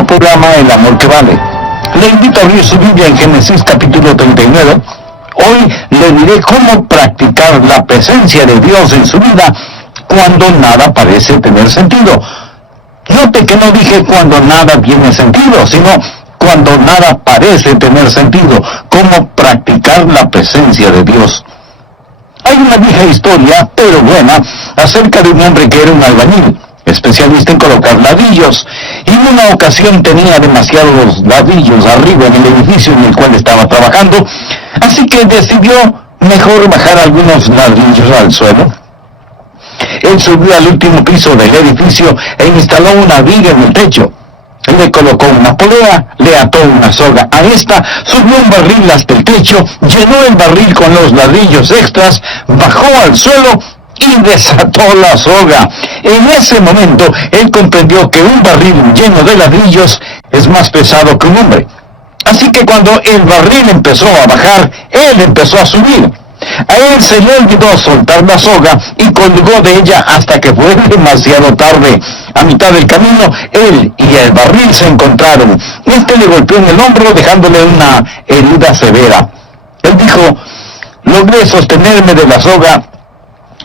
nuestro programa El Amor que Vale. Le invito a abrir su Biblia en Génesis capítulo 39. Hoy le diré cómo practicar la presencia de Dios en su vida cuando nada parece tener sentido. Note que no dije cuando nada tiene sentido, sino cuando nada parece tener sentido. Cómo practicar la presencia de Dios. Hay una vieja historia, pero buena, acerca de un hombre que era un albañil, especialista en colocar ladrillos, y en una ocasión tenía demasiados ladrillos arriba en el edificio en el cual estaba trabajando, así que decidió mejor bajar algunos ladrillos al suelo. Él subió al último piso del edificio e instaló una viga en el techo. Le colocó una polea, le ató una soga a esta, subió un barril hasta el techo, llenó el barril con los ladrillos extras, bajó al suelo y desató la soga. En ese momento, él comprendió que un barril lleno de ladrillos es más pesado que un hombre. Así que cuando el barril empezó a bajar, él empezó a subir. A él se le olvidó soltar la soga y colgó de ella hasta que fue demasiado tarde. A mitad del camino, él y el barril se encontraron. Este le golpeó en el hombro, dejándole una herida severa. Él dijo: logré sostenerme de la soga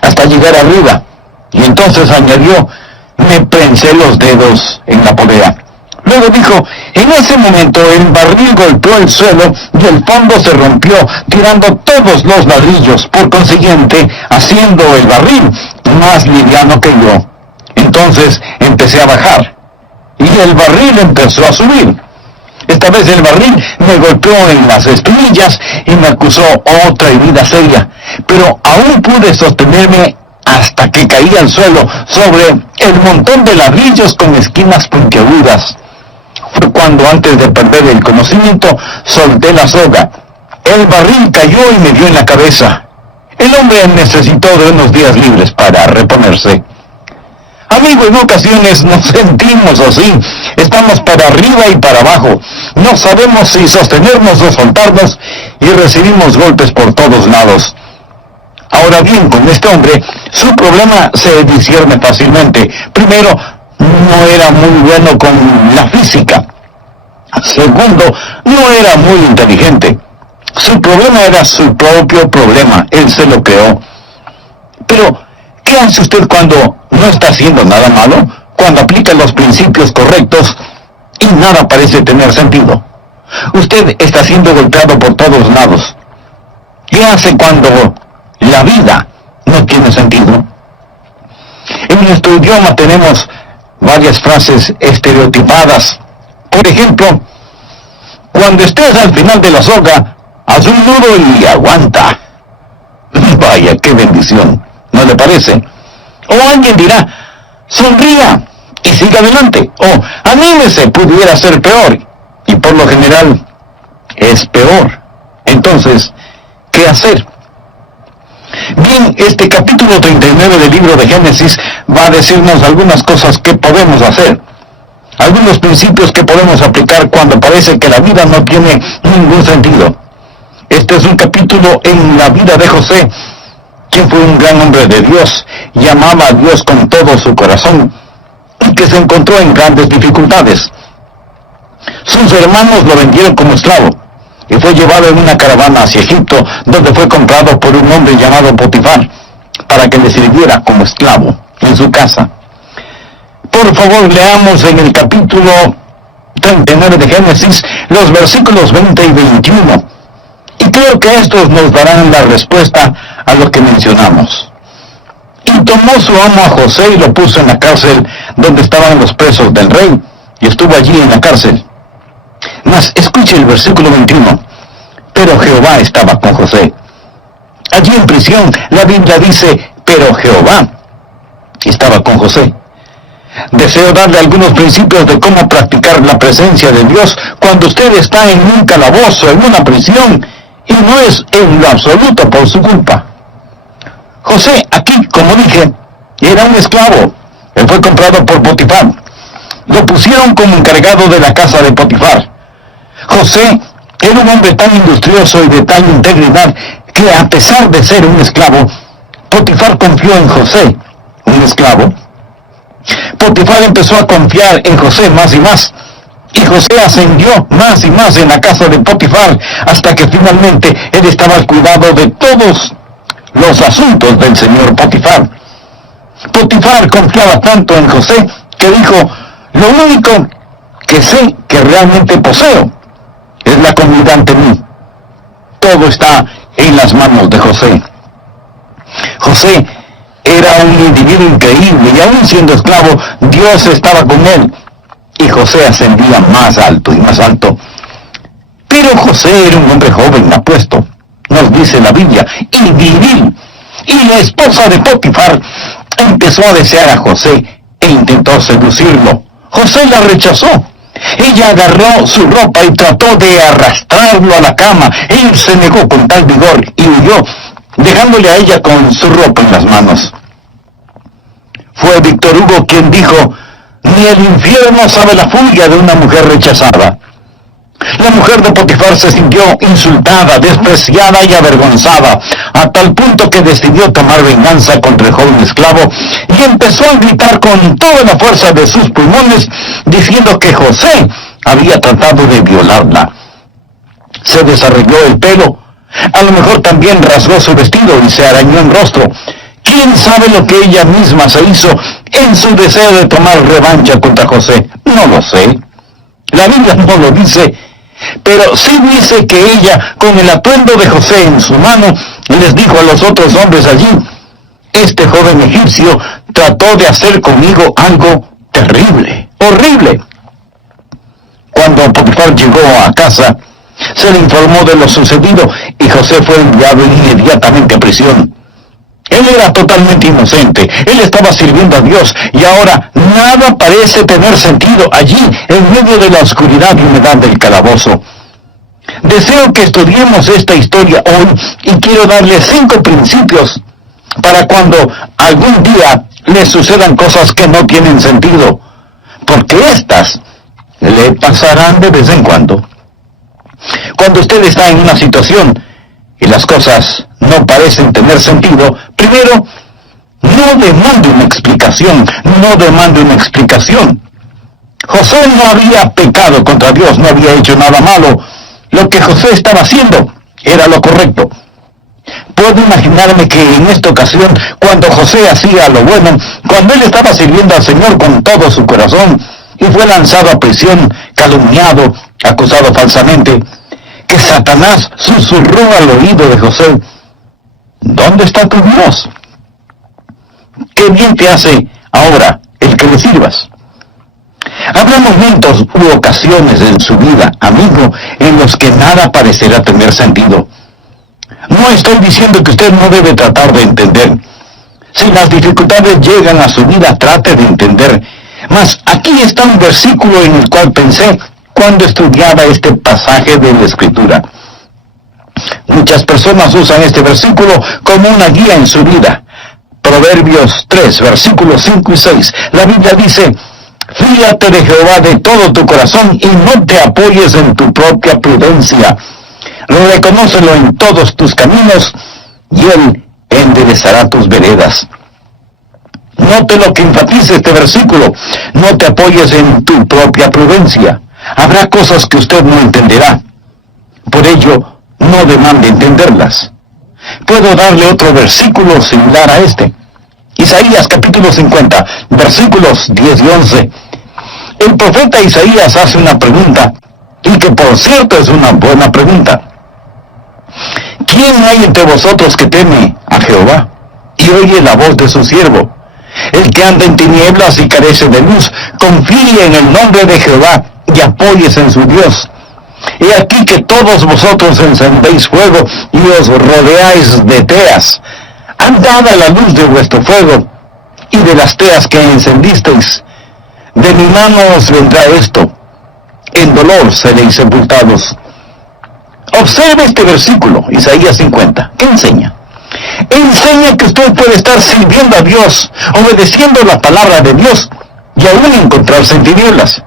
hasta llegar arriba. Y entonces añadió: me prensé los dedos en la polea. Luego dijo: en ese momento el barril golpeó el suelo y el fondo se rompió, tirando todos los ladrillos, por consiguiente, haciendo el barril más liviano que yo. Entonces empecé a bajar, y el barril empezó a subir. Esta vez el barril me golpeó en las espinillas y me acusó otra herida seria, pero aún pude sostenerme hasta que caí al suelo sobre el montón de ladrillos con esquinas puntiagudas. Fue cuando, antes de perder el conocimiento, solté la soga. El barril cayó y me dio en la cabeza. El hombre necesitó de unos días libres para reponerse. Amigo, en ocasiones nos sentimos así. Estamos para arriba y para abajo. No sabemos si sostenernos o soltarnos y recibimos golpes por todos lados. Ahora bien, con este hombre, su problema se discierne fácilmente. Primero, no era muy bueno con la física. Segundo, no era muy inteligente. Su problema era su propio problema. Él se lo creó. Pero, ¿qué hace usted cuando no está haciendo nada malo? Cuando aplica los principios correctos y nada parece tener sentido. Usted está siendo golpeado por todos lados. ¿Qué hace cuando la vida no tiene sentido? En nuestro idioma tenemos varias frases estereotipadas. Por ejemplo, cuando estés al final de la soga, haz un nudo y aguanta. Vaya, qué bendición, ¿no le parece? O alguien dirá: sonría y siga adelante. O anímese, pudiera ser peor. Y por lo general es peor. Entonces, ¿qué hacer? Bien, este capítulo 39 del libro de Génesis va a decirnos algunas cosas que podemos hacer. Algunos principios que podemos aplicar cuando parece que la vida no tiene ningún sentido. Este es un capítulo en la vida de José, quien fue un gran hombre de Dios y amaba a Dios con todo su corazón, y que se encontró en grandes dificultades. Sus hermanos lo vendieron como esclavo, y fue llevado en una caravana hacia Egipto, donde fue comprado por un hombre llamado Potifar, para que le sirviera como esclavo en su casa. Por favor, leamos en el capítulo 39 de Génesis, los versículos 20 y 21. Y creo que estos nos darán la respuesta a lo que mencionamos. Y tomó su amo a José y lo puso en la cárcel donde estaban los presos del rey, y estuvo allí en la cárcel. Mas escuche el versículo 21. Pero Jehová estaba con José. Allí en prisión, la Biblia dice: pero Jehová estaba con José. Deseo darle algunos principios de cómo practicar la presencia de Dios cuando usted está en un calabozo, en una prisión, y no es en lo absoluto por su culpa. José, aquí, como dije, era un esclavo. Él fue comprado por Potifar. Lo pusieron como encargado de la casa de Potifar. José era un hombre tan industrioso y de tal integridad que, a pesar de ser un esclavo, Potifar confió en José, un esclavo. Potifar empezó a confiar en José más y más, Y José ascendió más y más en la casa de Potifar, hasta que finalmente él estaba al cuidado de todos los asuntos del señor Potifar. Potifar confiaba tanto en José que dijo: lo único que sé que realmente poseo es la comida ante mí. Todo está en las manos de José. José era un individuo increíble y aún siendo esclavo, Dios estaba con él. Y José ascendía más alto y más alto. Pero José era un hombre joven, apuesto, nos dice la Biblia, y viril. Y la esposa de Potifar empezó a desear a José e intentó seducirlo. José la rechazó. Ella agarró su ropa y trató de arrastrarlo a la cama. Él se negó con tal vigor y huyó, dejándole a ella con su ropa en las manos. Fue Víctor Hugo quien dijo: ni el infierno sabe la furia de una mujer rechazada. La mujer de Potifar se sintió insultada, despreciada y avergonzada, a tal punto que decidió tomar venganza contra el joven esclavo y empezó a gritar con toda la fuerza de sus pulmones, diciendo que José había tratado de violarla. Se desarregló el pelo, a lo mejor también rasgó su vestido y se arañó el rostro. ¿Quién sabe lo que ella misma se hizo en su deseo de tomar revancha contra José? No lo sé. La Biblia no lo dice, pero sí dice que ella, con el atuendo de José en su mano, les dijo a los otros hombres allí: este joven egipcio trató de hacer conmigo algo terrible, horrible. Cuando Potifar llegó a casa, se le informó de lo sucedido y José fue enviado inmediatamente a prisión. Él era totalmente inocente, él estaba sirviendo a Dios y ahora nada parece tener sentido allí en medio de la oscuridad y humedad del calabozo. Deseo que estudiemos esta historia hoy y quiero darle 5 principios para cuando algún día le sucedan cosas que no tienen sentido, porque estas le pasarán de vez en cuando. Cuando usted está en una situación y las cosas no parecen tener sentido, primero, no demande una explicación, no demande una explicación. José no había pecado contra Dios, no había hecho nada malo. Lo que José estaba haciendo era lo correcto. Puedo imaginarme que en esta ocasión, cuando José hacía lo bueno, cuando él estaba sirviendo al Señor con todo su corazón, y fue lanzado a prisión, calumniado, acusado falsamente, que Satanás susurró al oído de José: ¿dónde está tu Dios? ¿Qué bien te hace ahora el que le sirvas? Habrá momentos u ocasiones en su vida, amigo, en los que nada parecerá tener sentido. No estoy diciendo que usted no debe tratar de entender. Si las dificultades llegan a su vida, trate de entender. Mas aquí está un versículo en el cual pensé cuando estudiaba este pasaje de la Escritura. Muchas personas usan este versículo como una guía en su vida. Proverbios 3, versículos 5 y 6. La Biblia dice: fíate de Jehová de todo tu corazón y no te apoyes en tu propia prudencia. Reconócelo en todos tus caminos y Él enderezará tus veredas. Note lo que enfatiza este versículo: no te apoyes en tu propia prudencia. Habrá cosas que usted no entenderá. Por ello, no demande entenderlas. Puedo darle otro versículo similar a este. Isaías capítulo 50, versículos 10 y 11. El profeta Isaías hace una pregunta, y que por cierto es una buena pregunta. ¿Quién hay entre vosotros que teme a Jehová y oye la voz de su siervo? El que anda en tinieblas y carece de luz, confíe en el nombre de Jehová y apóyese en su Dios. He aquí que todos vosotros encendéis fuego y os rodeáis de teas. Andad a la luz de vuestro fuego y de las teas que encendisteis. De mi mano os vendrá esto, en dolor seréis sepultados. Observe este versículo, Isaías 50. ¿Qué enseña? Enseña que usted puede estar sirviendo a Dios, obedeciendo la palabra de Dios, y aún encontrarse en tinieblas.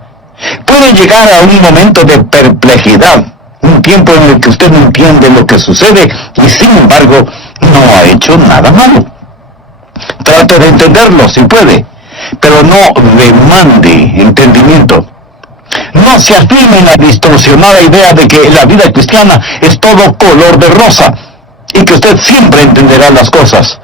Puede llegar a un momento de perplejidad, un tiempo en el que usted no entiende lo que sucede, y sin embargo, no ha hecho nada malo. Trate de entenderlo si puede, pero no demande entendimiento. No se afirme en la distorsionada idea de que la vida cristiana es todo color de rosa y que usted siempre entenderá las cosas.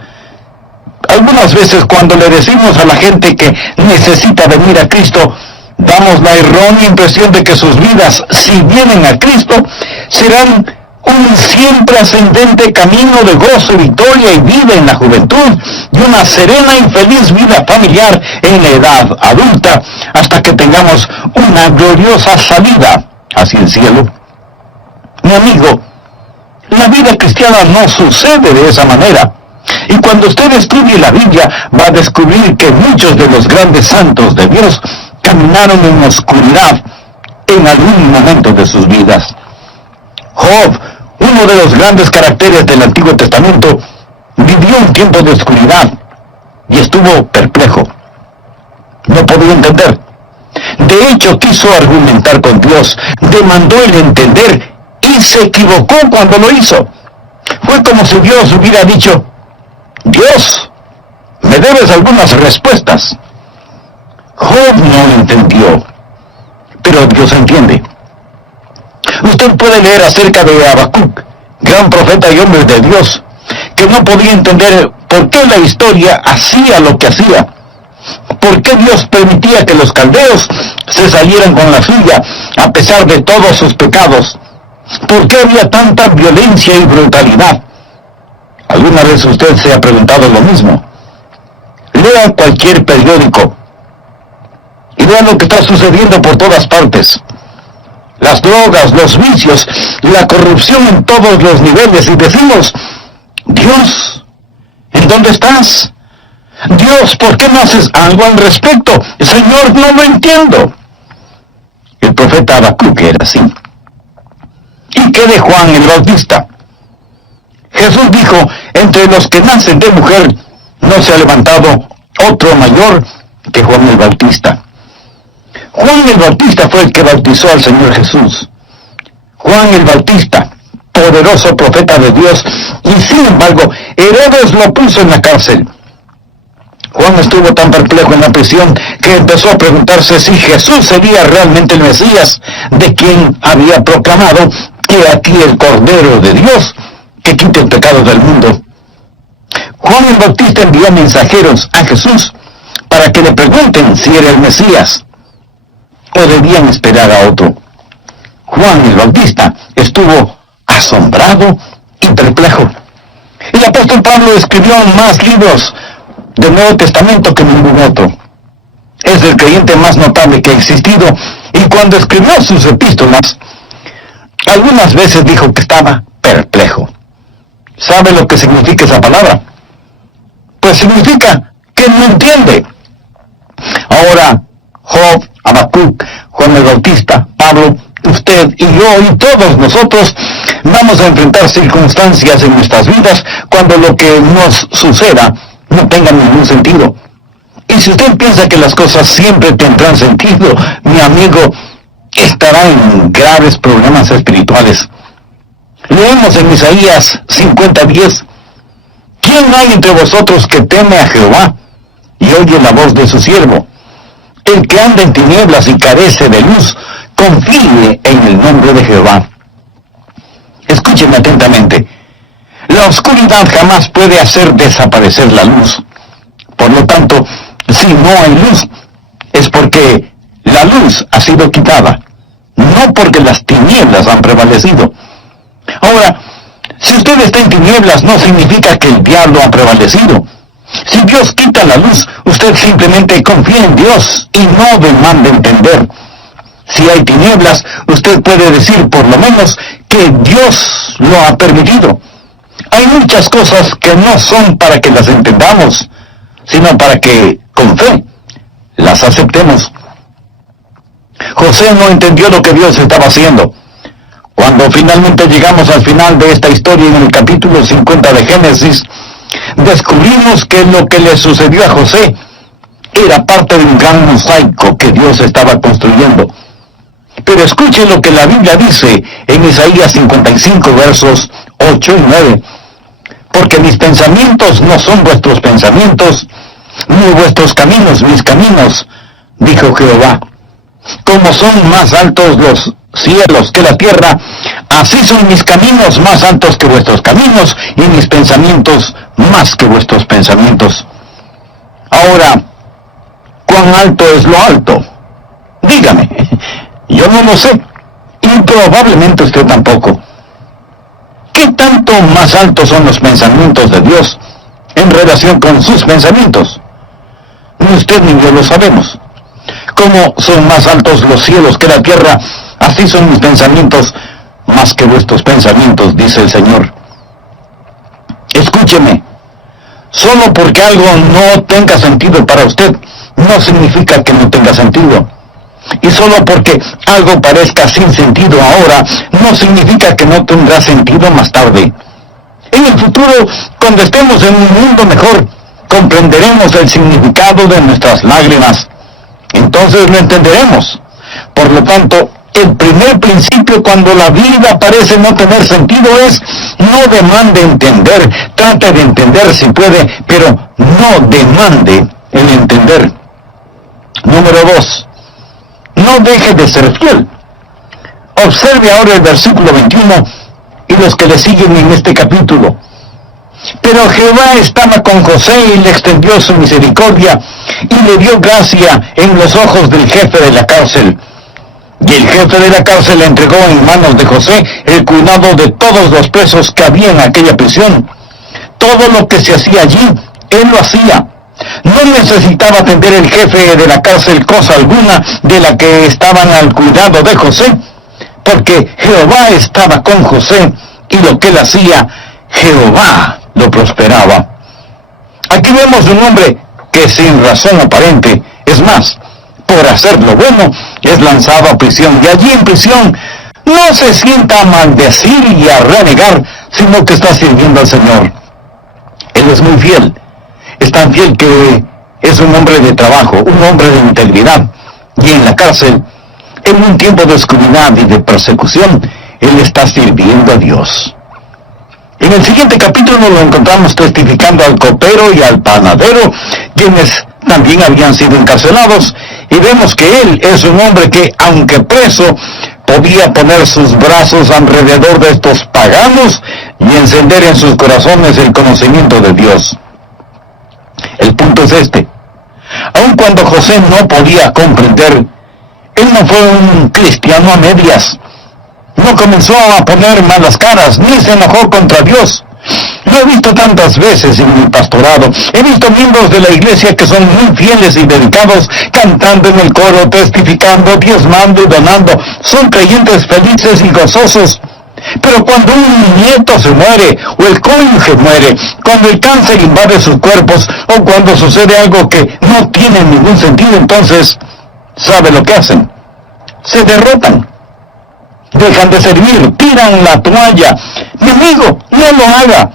Algunas veces cuando le decimos a la gente que necesita venir a Cristo, damos la errónea impresión de que sus vidas, si vienen a Cristo, serán un siempre ascendente camino de gozo, victoria y vida en la juventud, y una serena y feliz vida familiar en la edad adulta, hasta que tengamos una gloriosa salida hacia el cielo. Mi amigo, la vida cristiana no sucede de esa manera. Y cuando usted estudie la Biblia, va a descubrir que muchos de los grandes santos de Dios caminaron en oscuridad en algún momento de sus vidas. Job, uno de los grandes caracteres del Antiguo Testamento, vivió un tiempo de oscuridad y estuvo perplejo. No podía entender. De hecho, quiso argumentar con Dios, demandó el entender y se equivocó cuando lo hizo. Fue como si Dios hubiera dicho: Dios, me debes algunas respuestas. Job no entendió, pero Dios entiende. Usted puede leer acerca de Habacuc, gran profeta y hombre de Dios, que no podía entender por qué la historia hacía lo que hacía, por qué Dios permitía que los caldeos se salieran con la suya a pesar de todos sus pecados, por qué había tanta violencia y brutalidad. ¿Alguna vez usted se ha preguntado lo mismo? Lea cualquier periódico y vea lo que está sucediendo por todas partes. Las drogas, los vicios, la corrupción en todos los niveles, y decimos: Dios, ¿en dónde estás? Dios, ¿por qué no haces algo al respecto? Señor, no lo entiendo. El profeta Habacuc era así. ¿Y qué de Juan el Bautista? Jesús dijo: entre los que nacen de mujer no se ha levantado otro mayor que Juan el Bautista. Juan el Bautista fue el que bautizó al Señor Jesús. Juan el Bautista, poderoso profeta de Dios, y sin embargo, Herodes lo puso en la cárcel. Juan estuvo tan perplejo en la prisión que empezó a preguntarse si Jesús sería realmente el Mesías, de quien había proclamado: que aquí el Cordero de Dios que quite el pecado del mundo. Juan el Bautista envió mensajeros a Jesús para que le pregunten si era el Mesías o debían esperar a otro. Juan el Bautista estuvo asombrado y perplejo. El apóstol Pablo escribió más libros del Nuevo Testamento que ningún otro. Es el creyente más notable que ha existido, y cuando escribió sus epístolas, algunas veces dijo que estaba perplejo. ¿Sabe lo que significa esa palabra? Pues significa que no entiende. Ahora, Job, Habacuc, Juan el Bautista, Pablo, usted y yo y todos nosotros vamos a enfrentar circunstancias en nuestras vidas cuando lo que nos suceda no tenga ningún sentido. Y si usted piensa que las cosas siempre tendrán sentido, mi amigo, estará en graves problemas espirituales. Leemos en Isaías 50:10: ¿quién hay entre vosotros que teme a Jehová y oye la voz de su siervo? El que anda en tinieblas y carece de luz, confíe en el nombre de Jehová. Escúcheme atentamente. La oscuridad jamás puede hacer desaparecer la luz. Por lo tanto, si no hay luz, es porque la luz ha sido quitada, no porque las tinieblas han prevalecido. Ahora, si usted está en tinieblas, no significa que el diablo ha prevalecido. Si Dios quita la luz, usted simplemente confía en Dios y no demanda entender. Si hay tinieblas, usted puede decir por lo menos que Dios lo ha permitido. Hay muchas cosas que no son para que las entendamos, sino para que, con fe, las aceptemos. José no entendió lo que Dios estaba haciendo. Cuando finalmente llegamos al final de esta historia, en el capítulo 50 de Génesis, descubrimos que lo que le sucedió a José era parte de un gran mosaico que Dios estaba construyendo. Pero escuche lo que la Biblia dice en Isaías 55, versos 8 y 9. Porque mis pensamientos no son vuestros pensamientos, ni vuestros caminos mis caminos, dijo Jehová. Como son más altos los cielos que la tierra, así son mis caminos más altos que vuestros caminos, y mis pensamientos más que vuestros pensamientos. Ahora, ¿cuán alto es lo alto? Dígame, yo no lo sé, y probablemente usted tampoco. ¿Qué tanto más altos son los pensamientos de Dios en relación con sus pensamientos? Ni usted ni yo lo sabemos. Como son más altos los cielos que la tierra, así son mis pensamientos más que vuestros pensamientos, dice el Señor. Escúcheme, solo porque algo no tenga sentido para usted, no significa que no tenga sentido. Y solo porque algo parezca sin sentido ahora, no significa que no tendrá sentido más tarde. En el futuro, cuando estemos en un mundo mejor, comprenderemos el significado de nuestras lágrimas. Entonces lo entenderemos. Por lo tanto, el primer principio cuando la vida parece no tener sentido es: no demande entender, trate de entender si puede, pero no demande el entender. Número 2. No deje de ser fiel. Observe ahora el versículo 21 y los que le siguen en este capítulo. Pero Jehová estaba con José y le extendió su misericordia y le dio gracia en los ojos del jefe de la cárcel. Y el jefe de la cárcel le entregó en manos de José el cuidado de todos los presos que había en aquella prisión. Todo lo que se hacía allí, él lo hacía. No necesitaba atender el jefe de la cárcel cosa alguna de la que estaban al cuidado de José, porque Jehová estaba con José y lo que él hacía, Jehová lo prosperaba. Aquí vemos un hombre que sin razón aparente, es más, por hacer lo bueno, es lanzado a prisión, y allí en prisión no se sienta a maldecir y a renegar, sino que está sirviendo al Señor. Él es muy fiel. Es tan fiel que es un hombre de trabajo, un hombre de integridad. Y en la cárcel, en un tiempo de oscuridad y de persecución, él está sirviendo a Dios. En el siguiente capítulo lo encontramos testificando al copero y al panadero, quienes también habían sido encarcelados, y vemos que él es un hombre que, aunque preso, podía poner sus brazos alrededor de estos paganos y encender en sus corazones el conocimiento de Dios. El punto es este: aun cuando José no podía comprender, él no fue un cristiano a medias. No comenzó a poner malas caras, ni se enojó contra Dios. Lo he visto tantas veces en mi pastorado. He visto miembros de la iglesia que son muy fieles y dedicados, cantando en el coro, testificando, diezmando y donando. Son creyentes felices y gozosos. Pero cuando un nieto se muere, o el cónyuge muere, cuando el cáncer invade sus cuerpos, o cuando sucede algo que no tiene ningún sentido, entonces, ¿sabe lo que hacen? Se derrotan. Dejan de servir, tiran la toalla. Mi amigo, no lo haga.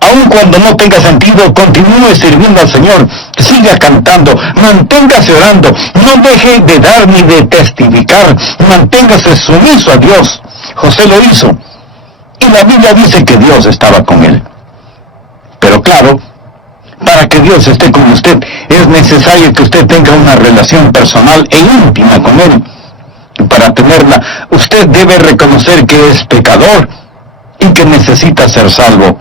Aun cuando no tenga sentido, continúe sirviendo al Señor. Siga cantando, manténgase orando, no deje de dar ni de testificar, manténgase sumiso a Dios. José lo hizo, y la Biblia dice que Dios estaba con él. Pero claro, para que Dios esté con usted, es necesario que usted tenga una relación personal e íntima con Él. Y para tenerla, usted debe reconocer que es pecador y que necesita ser salvo.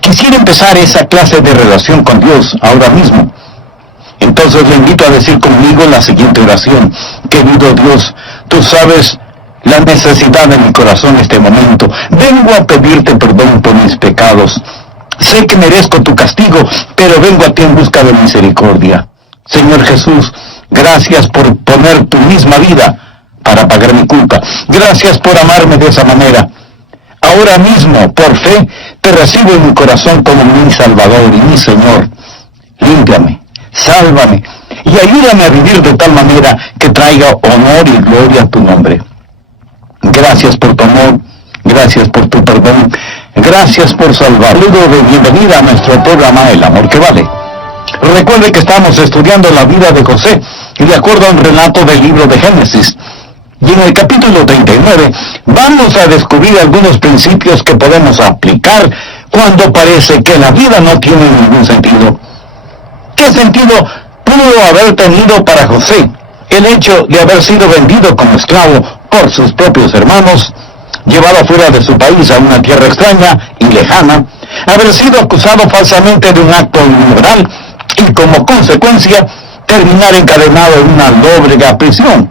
Quisiera empezar esa clase de relación con Dios ahora mismo. Entonces le invito a decir conmigo la siguiente oración: querido Dios, tú sabes la necesidad de mi corazón en este momento. Vengo a pedirte perdón por mis pecados. Sé que merezco tu castigo, pero vengo a ti en busca de misericordia. Señor Jesús, gracias por poner tu misma vida para pagar mi culpa. Gracias por amarme de esa manera. Ahora mismo, por fe, te recibo en mi corazón como mi Salvador y mi Señor. Límpiame, sálvame y ayúdame a vivir de tal manera que traiga honor y gloria a tu nombre. Gracias por tu amor, gracias por tu perdón, gracias por salvar. Saludo de bienvenida a nuestro programa El Amor que Vale. Recuerde que estamos estudiando la vida de José, y de acuerdo a un relato del libro de Génesis. Y en el capítulo 39 vamos a descubrir algunos principios que podemos aplicar cuando parece que la vida no tiene ningún sentido. ¿Qué sentido pudo haber tenido para José El hecho de haber sido vendido como esclavo por sus propios hermanos, llevado fuera de su país a una tierra extraña y lejana, haber sido acusado falsamente de un acto inmoral y como consecuencia terminar encadenado en una lóbrega prisión.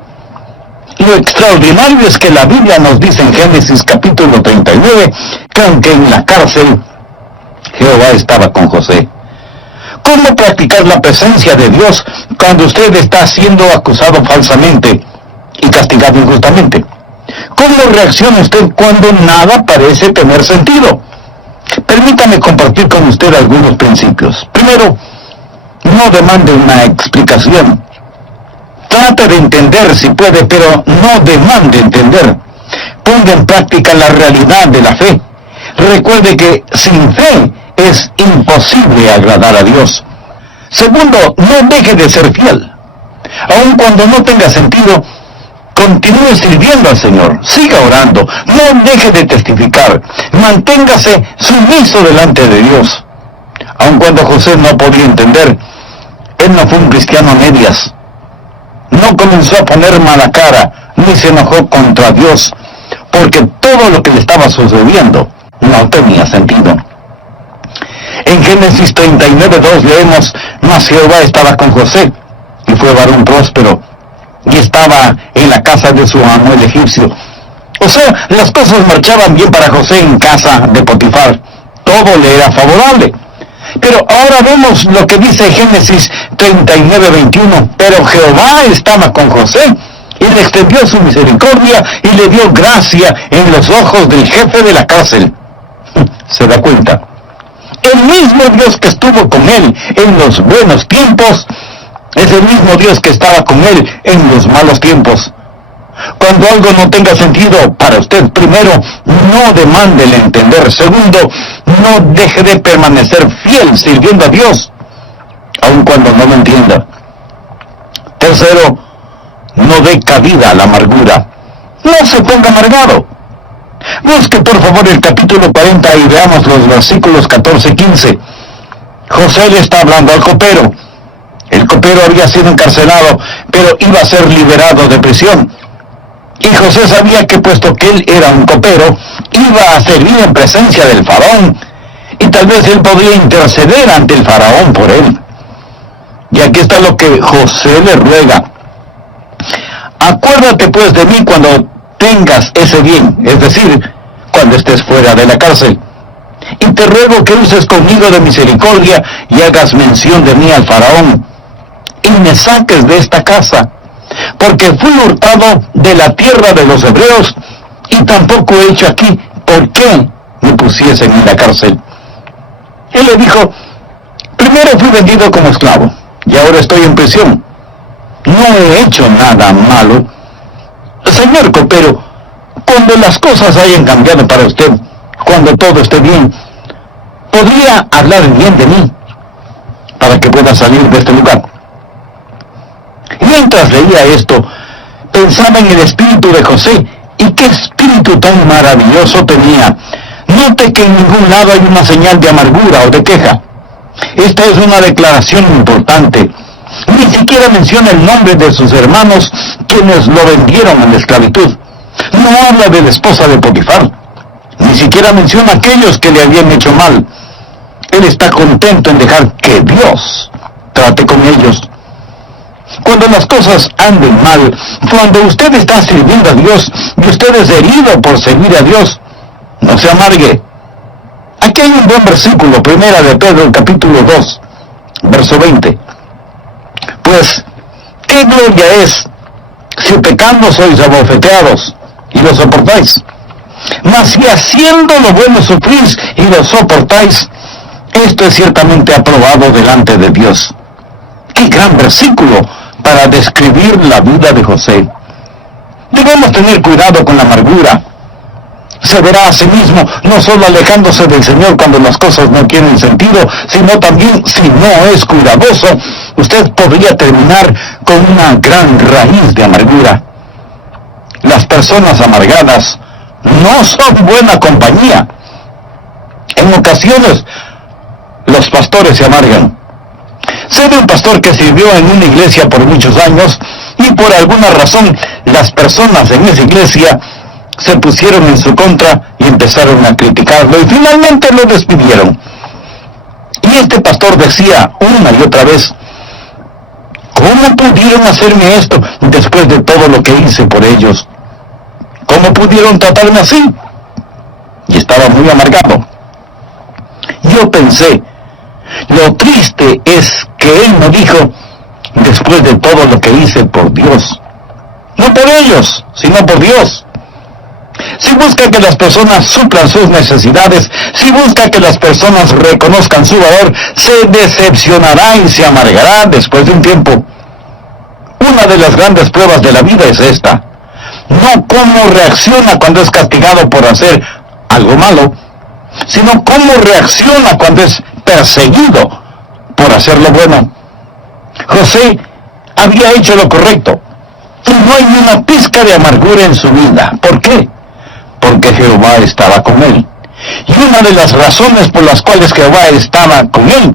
Lo extraordinario es que la Biblia nos dice en Génesis capítulo 39 que aunque en la cárcel, Jehová estaba con José. ¿Cómo practicar la presencia de Dios cuando usted está siendo acusado falsamente y castigado injustamente? ¿Cómo reacciona usted cuando nada parece tener sentido? Permítame compartir con usted algunos principios. Primero, no demande una explicación. Trate de entender si puede, pero no demande entender. Ponga en práctica la realidad de la fe. Recuerde que sin fe es imposible agradar a Dios. Segundo, no deje de ser fiel. Aun cuando no tenga sentido, continúe sirviendo al Señor. Siga orando. No deje de testificar. Manténgase sumiso delante de Dios. Aun cuando José no podía entender, él no fue un cristiano a medias. No comenzó a poner mala cara, ni se enojó contra Dios, porque todo lo que le estaba sucediendo no tenía sentido. En Génesis 39:2 leemos: mas Jehová estaba con José, y fue varón próspero, y estaba en la casa de su amo el egipcio. O sea, las cosas marchaban bien para José en casa de Potifar. Todo le era favorable. Pero ahora vemos lo que dice Génesis 39:21. Pero Jehová estaba con José, y le extendió su misericordia, y le dio gracia en los ojos del jefe de la cárcel. ¿Se da cuenta? El mismo Dios que estuvo con él en los buenos tiempos, es el mismo Dios que estaba con él en los malos tiempos. Cuando algo no tenga sentido para usted, primero, no demande el entender. Segundo, no deje de permanecer fiel sirviendo a Dios, aun cuando no lo entienda. Tercero, no dé cabida a la amargura. No se ponga amargado. Busque por favor el capítulo 40 y veamos los versículos 14 y 15. José le está hablando al copero. El copero había sido encarcelado, pero iba a ser liberado de prisión. Y José sabía que puesto que él era un copero, iba a servir en presencia del faraón, y tal vez él podía interceder ante el faraón por él. Y aquí está lo que José le ruega: acuérdate pues de mí cuando tengas ese bien, es decir, cuando estés fuera de la cárcel. Y te ruego que uses conmigo de misericordia y hagas mención de mí al faraón, y me saques de esta casa, porque fui hurtado de la tierra de los hebreos, y tampoco he hecho aquí por qué me pusiesen en la cárcel. Él le dijo: primero fui vendido como esclavo, y ahora estoy en prisión. No he hecho nada malo. Señor copero, cuando las cosas hayan cambiado para usted, cuando todo esté bien, ¿podría hablar bien de mí para que pueda salir de este lugar? Mientras leía esto, pensaba en el espíritu de José, y qué espíritu tan maravilloso tenía. Note que en ningún lado hay una señal de amargura o de queja. Esta es una declaración importante. Ni siquiera menciona el nombre de sus hermanos quienes lo vendieron en la esclavitud. No habla de la esposa de Potifar. Ni siquiera menciona a aquellos que le habían hecho mal. Él está contento en dejar que Dios trate con ellos. Cuando las cosas anden mal, cuando usted está sirviendo a Dios y usted es herido por servir a Dios, no se amargue. Aquí hay un buen versículo, primera de Pedro, capítulo 2, verso 20. Pues, ¿qué gloria es si pecando sois abofeteados y lo soportáis? Mas si haciendo lo bueno sufrís y lo soportáis, esto es ciertamente aprobado delante de Dios. ¡Qué gran versículo para describir la vida de José! Debemos tener cuidado con la amargura. Se verá a sí mismo no solo alejándose del Señor cuando las cosas no tienen sentido, sino también, si no es cuidadoso, usted podría terminar con una gran raíz de amargura. Las personas amargadas no son buena compañía. En ocasiones, los pastores se amargan. Sé de un pastor que sirvió en una iglesia por muchos años, y y por alguna razón las personas en esa iglesia se pusieron en su contra y empezaron a criticarlo y finalmente lo despidieron. Y este pastor decía una y otra vez: ¿cómo pudieron hacerme esto después de todo lo que hice por ellos? ¿Cómo pudieron tratarme así? Y estaba muy amargado. Yo pensé, lo triste es que él no dijo: después de todo lo que hice por Dios. No por ellos, sino por Dios. Si busca que las personas suplan sus necesidades, si busca que las personas reconozcan su valor, se decepcionará y se amargará después de un tiempo. Una de las grandes pruebas de la vida es esta: no cómo reacciona cuando es castigado por hacer algo malo, sino cómo reacciona cuando es perseguido por hacer lo bueno. José había hecho lo correcto, y no hay ni una pizca de amargura en su vida. ¿Por qué? Porque Jehová estaba con él. Y una de las razones por las cuales Jehová estaba con él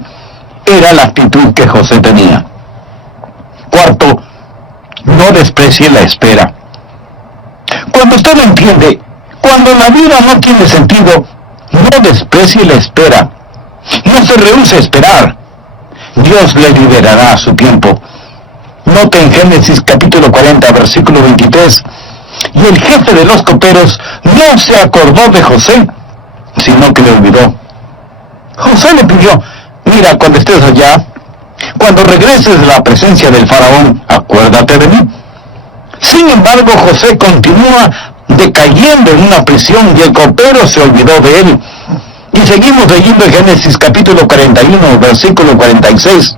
era la actitud que José tenía. Cuarto, no desprecie la espera. Cuando usted lo entiende, cuando la vida no tiene sentido, no desprecie la espera. No se rehúse a esperar. Dios le liberará a su tiempo. Note en Génesis capítulo 40, versículo 23, y el jefe de los coperos no se acordó de José, sino que le olvidó. José le pidió: mira, cuando estés allá, cuando regreses de la presencia del faraón, acuérdate de mí. Sin embargo, José continúa decayendo en una prisión y el copero se olvidó de él. Y seguimos leyendo en Génesis capítulo 41, versículo 46.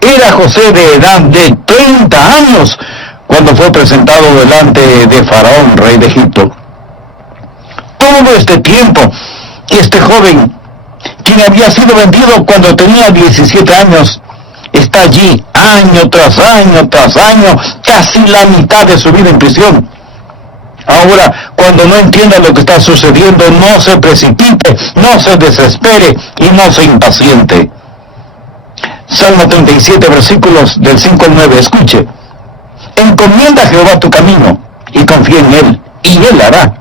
Era José de edad de 30 años cuando fue presentado delante de Faraón, rey de Egipto. Todo este tiempo, este joven, quien había sido vendido cuando tenía 17 años, está allí año tras año tras año, casi la mitad de su vida en prisión. Ahora, cuando no entienda lo que está sucediendo, no se precipite, no se desespere y no se impaciente. Salmo 37, versículos del 5 al 9, escuche: encomienda a Jehová tu camino, y confía en él, y él hará.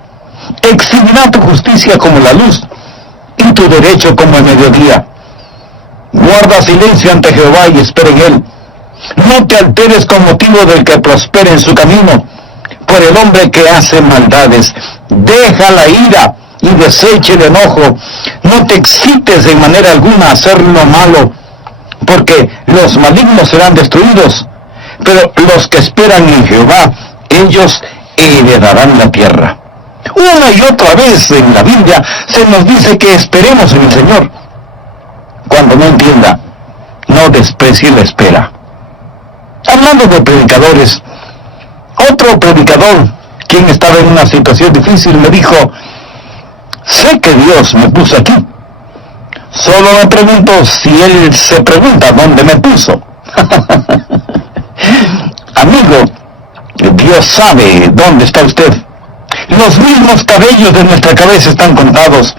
Exhibirá tu justicia como la luz, y tu derecho como el mediodía. Guarda silencio ante Jehová y espera en él. No te alteres con motivo del que prospere en su camino, por el hombre que hace maldades. Deja la ira y deseche el enojo. No te excites de manera alguna a hacer lo malo, porque los malignos serán destruidos, pero los que esperan en Jehová, ellos heredarán la tierra. Una y otra vez en la Biblia se nos dice que esperemos en el Señor. Cuando no entienda, no desprecie la espera. Hablando de predicadores, otro predicador, quien estaba en una situación difícil, me dijo: sé que Dios me puso aquí. Solo me pregunto si Él se pregunta dónde me puso. Amigo, Dios sabe dónde está usted. Los mismos cabellos de nuestra cabeza están contados.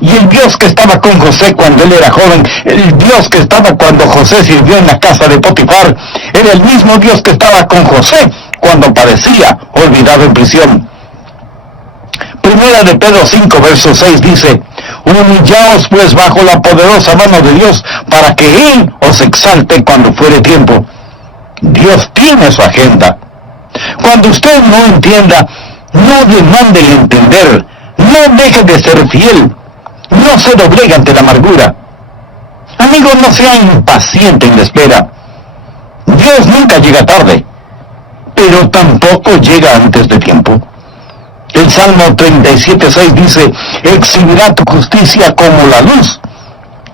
Y el Dios que estaba con José cuando él era joven, el Dios que estaba cuando José sirvió en la casa de Potifar, era el mismo Dios que estaba con José cuando parecía olvidado en prisión. Primera de Pedro 5, verso 6 dice: humillaos pues bajo la poderosa mano de Dios, para que Él os exalte cuando fuere tiempo. Dios tiene su agenda. Cuando usted no entienda, no demande el entender, no deje de ser fiel, no se doblegue ante la amargura. Amigo, no sea impaciente en la espera. Dios nunca llega tarde, pero tampoco llega antes de tiempo. El Salmo 37:6 dice: exhibirá tu justicia como la luz,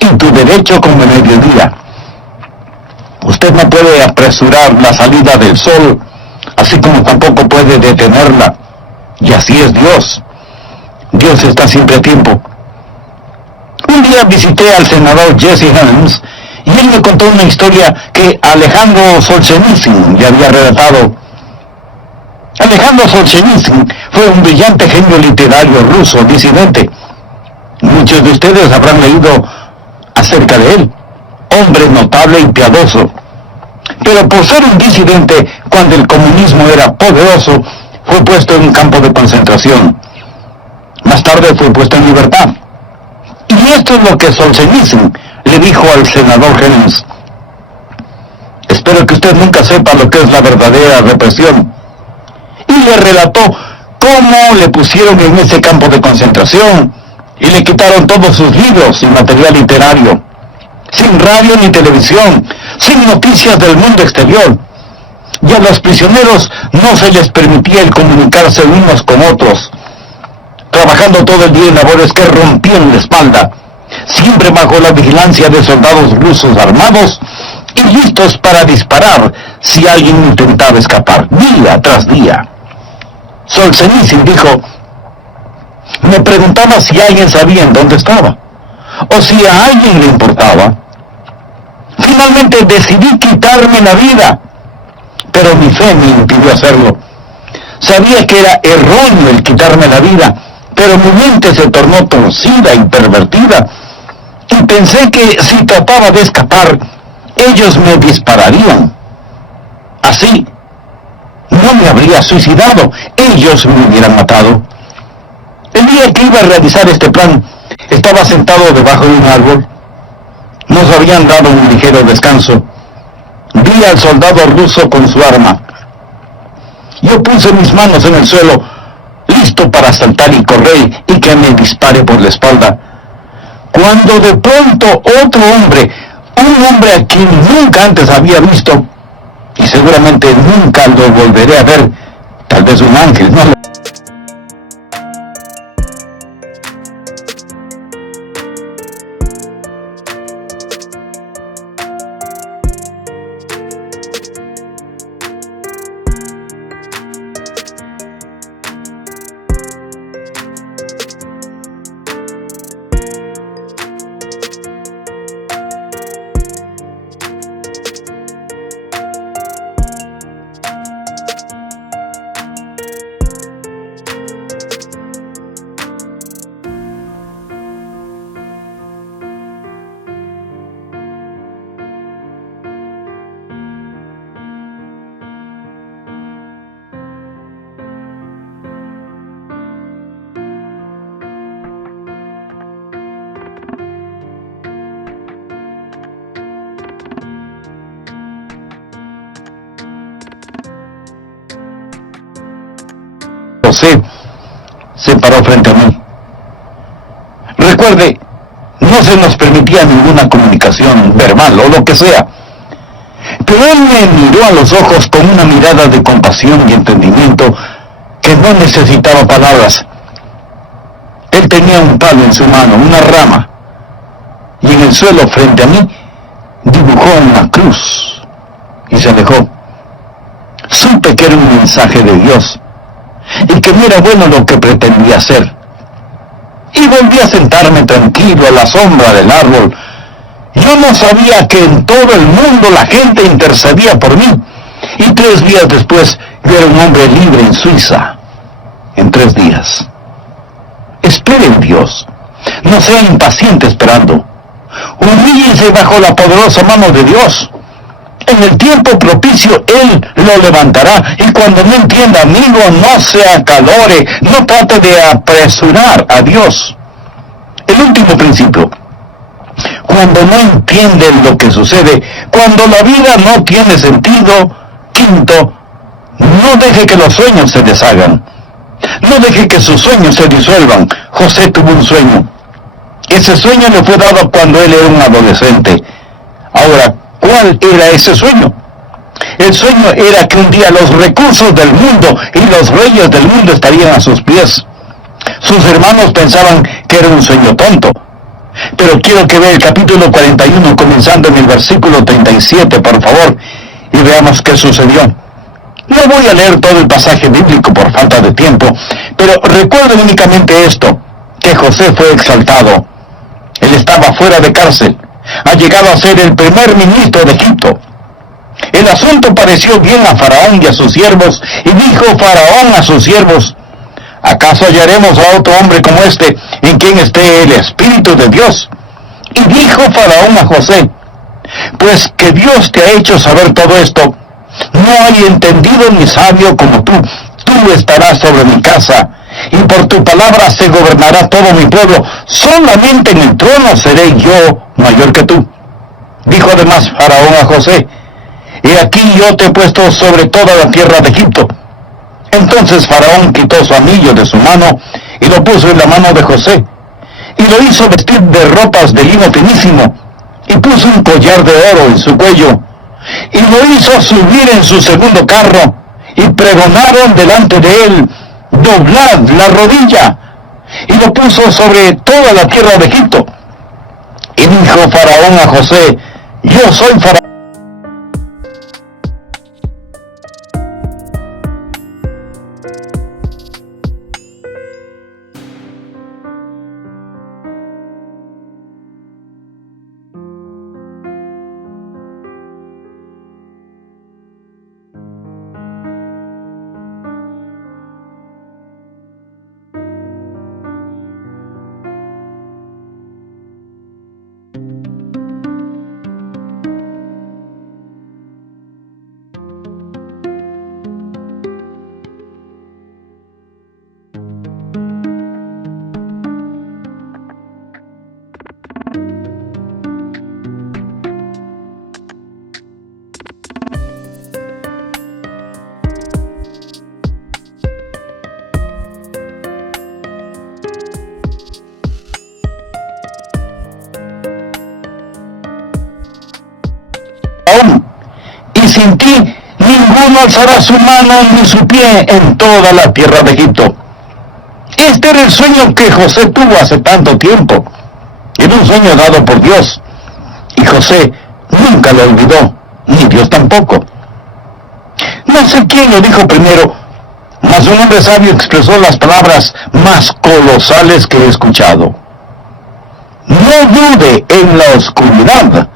y tu derecho como el mediodía. Usted no puede apresurar la salida del sol, así como tampoco puede detenerla. Y así es Dios. Dios está siempre a tiempo. Un día visité al senador Jesse Helms, y él me contó una historia que Alejandro Solzhenitsyn le había relatado. Alejandro Solzhenitsyn fue un brillante genio literario ruso, disidente. Muchos de ustedes habrán leído acerca de él. Hombre notable y piadoso. Pero por ser un disidente, cuando el comunismo era poderoso, fue puesto en un campo de concentración. Más tarde fue puesto en libertad. Y esto es lo que Solzhenitsyn le dijo al senador Helms: espero que usted nunca sepa lo que es la verdadera represión. Y le relató cómo le pusieron en ese campo de concentración y le quitaron todos sus libros y material literario, sin radio ni televisión, sin noticias del mundo exterior. Y a los prisioneros no se les permitía el comunicarse unos con otros, trabajando todo el día en labores que rompían la espalda, siempre bajo la vigilancia de soldados rusos armados y listos para disparar si alguien intentaba escapar, día tras día. Solzhenitsyn dijo: me preguntaba si alguien sabía en dónde estaba, o si a alguien le importaba. Finalmente decidí quitarme la vida, pero mi fe me impidió hacerlo. Sabía que era erróneo el quitarme la vida, pero mi mente se tornó torcida y pervertida, y pensé que si trataba de escapar, ellos me dispararían. Así, no me habría suicidado, ellos me hubieran matado. El día que iba a realizar este plan, estaba sentado debajo de un árbol. Nos habían dado un ligero descanso. Vi al soldado ruso con su arma. Yo puse mis manos en el suelo, listo para saltar y correr y que me dispare por la espalda, cuando de pronto otro hombre, un hombre a quien nunca antes había visto, y seguramente nunca lo volveré a ver, tal vez un ángel, ¿no? José se paró frente a mí. Recuerde, no se nos permitía ninguna comunicación verbal o lo que sea, pero él me miró a los ojos con una mirada de compasión y entendimiento que no necesitaba palabras. Él tenía un palo en su mano, una rama, y en el suelo frente a mí dibujó una cruz y se alejó. Supe que era un mensaje de Dios y que no era bueno lo que pretendía hacer. Y volví a sentarme tranquilo a la sombra del árbol. Yo no sabía que en todo el mundo la gente intercedía por mí. Y 3 días después yo era un hombre libre en Suiza. En 3 días. Espere en Dios. No sea impaciente esperando. Humíllese bajo la poderosa mano de Dios. En el tiempo propicio Él lo levantará. Y cuando no entienda, amigo, no se acalore, no trate de apresurar a Dios. El último principio: cuando no entienden lo que sucede, cuando la vida no tiene sentido. Quinto, no deje que los sueños se deshagan. No deje que sus sueños se disuelvan. José tuvo un sueño. Ese sueño le fue dado cuando él era un adolescente. Ahora, ¿cuál era ese sueño? El sueño era que un día los recursos del mundo y los reyes del mundo estarían a sus pies. Sus hermanos pensaban que era un sueño tonto. Pero quiero que vea el capítulo 41, comenzando en el versículo 37, por favor, y veamos qué sucedió. No voy a leer todo el pasaje bíblico por falta de tiempo, pero recuerden únicamente esto, que José fue exaltado. Él estaba fuera de cárcel. Ha llegado a ser el primer ministro de Egipto. El asunto pareció bien a Faraón y a sus siervos, y dijo Faraón a sus siervos: ¿acaso hallaremos a otro hombre como este, en quien esté el Espíritu de Dios? Y dijo Faraón a José: pues que Dios te ha hecho saber todo esto, No hay entendido ni sabio como tú. Tú estarás sobre mi casa, y por tu palabra se gobernará todo mi pueblo. Solamente en el trono seré yo mayor que tú. Dijo además Faraón a José: he aquí yo te he puesto sobre toda la tierra de Egipto. Entonces Faraón quitó su anillo de su mano y lo puso en la mano de José, y lo hizo vestir de ropas de lino finísimo, y puso un collar de oro en su cuello, y lo hizo subir en su segundo carro, y pregonaron delante de él: doblad la rodilla, y lo puso sobre toda la tierra de Egipto. Y dijo Faraón a José: yo soy Faraón. Y sin ti ninguno alzará su mano ni su pie en toda la tierra de Egipto. Este era el sueño que José tuvo hace tanto tiempo. Era un sueño dado por Dios, y José nunca lo olvidó, ni Dios tampoco. No sé quién lo dijo primero, mas un hombre sabio expresó las palabras más colosales que he escuchado: no dude en la oscuridad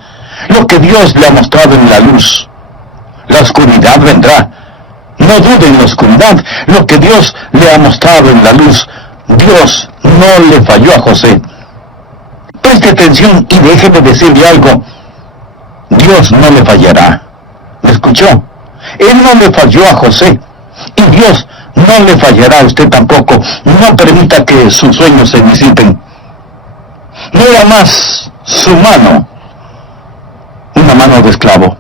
lo que Dios le ha mostrado en la luz. La oscuridad vendrá. No dude en la oscuridad lo que Dios le ha mostrado en la luz. Dios no le falló a José. Preste atención y déjeme decirle algo. Dios no le fallará. ¿Me escuchó? Él no le falló a José. Y Dios no le fallará a usted tampoco. No permita que sus sueños se disipen. No era más su mano, una mano de esclavo.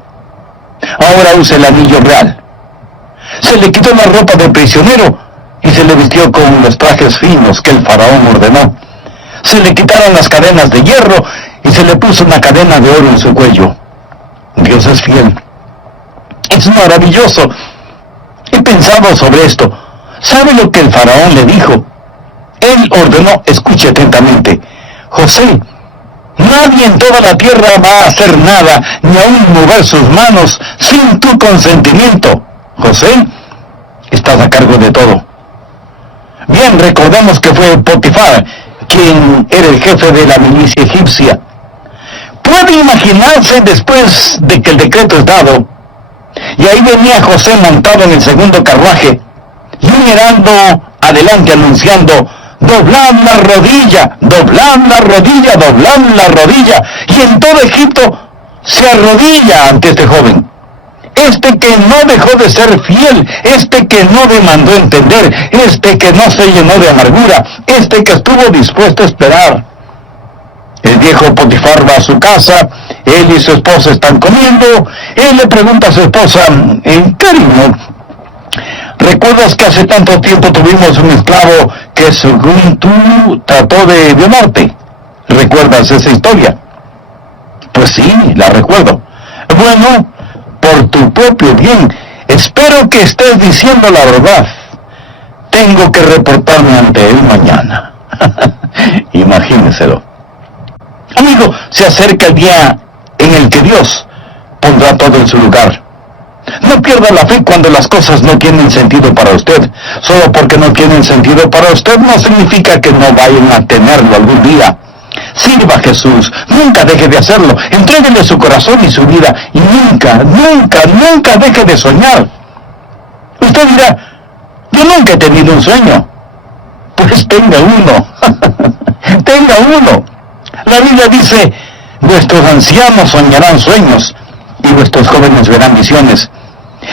Ahora usa el anillo real. Se le quitó la ropa de prisionero y se le vistió con los trajes finos que el faraón ordenó. Se le quitaron las cadenas de hierro y se le puso una cadena de oro en su cuello. Dios es fiel. Es maravilloso. He pensado sobre esto. ¿Sabe lo que el faraón le dijo? Él ordenó, escuche atentamente: José, nadie en toda la tierra va a hacer nada, ni aun mover sus manos, sin tu consentimiento. José, estás a cargo de todo. Bien, recordemos que fue Potifar quien era el jefe de la milicia egipcia. Puede imaginarse, después de que el decreto es dado, y ahí venía José montado en el segundo carruaje, y un heraldo adelante anunciando: doblad la rodilla, doblad la rodilla, doblad la rodilla. Y en todo Egipto se arrodilla ante este joven. Este que no dejó de ser fiel, este que no demandó entender, este que no se llenó de amargura, este que estuvo dispuesto a esperar. El viejo Potifar va a su casa, él y su esposa están comiendo. Él le pregunta a su esposa: cariño, ¿recuerdas que hace tanto tiempo tuvimos un esclavo que, según tú, trató de violarte? ¿Recuerdas esa historia? Pues sí, la recuerdo. Bueno, por tu propio bien, espero que estés diciendo la verdad. Tengo que reportarme ante él mañana. Imagíneselo. Amigo, se acerca el día en el que Dios pondrá todo en su lugar. No pierda la fe cuando las cosas no tienen sentido para usted. Solo porque no tienen sentido para usted no significa que no vayan a tenerlo algún día. Sirva a Jesús, nunca deje de hacerlo. Entréguele su corazón y su vida, y nunca, nunca, nunca deje de soñar. Usted dirá: yo nunca he tenido un sueño. Pues tenga uno. Tenga uno. La Biblia dice: vuestros ancianos soñarán sueños y vuestros jóvenes verán visiones.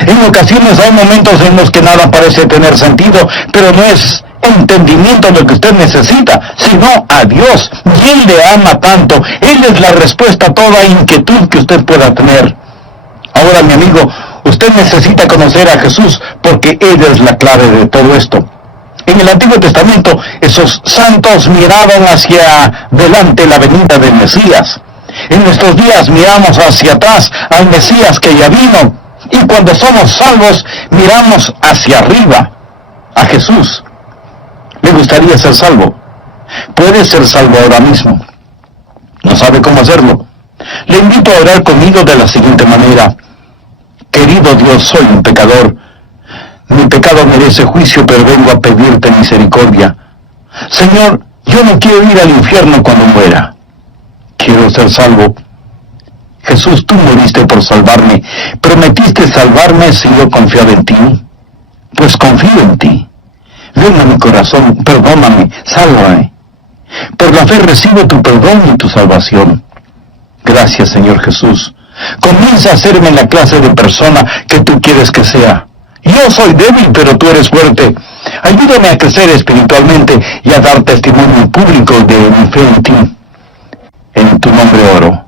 En ocasiones hay momentos en los que nada parece tener sentido, pero no es entendimiento lo que usted necesita, sino a Dios. Y Él le ama tanto. Él es la respuesta a toda inquietud que usted pueda tener. Ahora, mi amigo, usted necesita conocer a Jesús porque Él es la clave de todo esto. En el Antiguo Testamento, esos santos miraban hacia delante la venida del Mesías. En nuestros días miramos hacia atrás al Mesías que ya vino. Y cuando somos salvos, miramos hacia arriba, a Jesús. ¿Le gustaría ser salvo? Puede ser salvo ahora mismo. ¿No sabe cómo hacerlo? Le invito a orar conmigo de la siguiente manera. Querido Dios, soy un pecador. Mi pecado merece juicio, pero vengo a pedirte misericordia. Señor, yo no quiero ir al infierno cuando muera. Quiero ser salvo. Jesús, tú moriste por salvarme. ¿Prometiste salvarme si yo confiaba en ti? Pues confío en ti. Ven a mi corazón, perdóname, sálvame. Por la fe recibo tu perdón y tu salvación. Gracias, Señor Jesús. Comienza a hacerme la clase de persona que tú quieres que sea. Yo soy débil, pero tú eres fuerte. Ayúdame a crecer espiritualmente y a dar testimonio público de mi fe en ti. En tu nombre oro.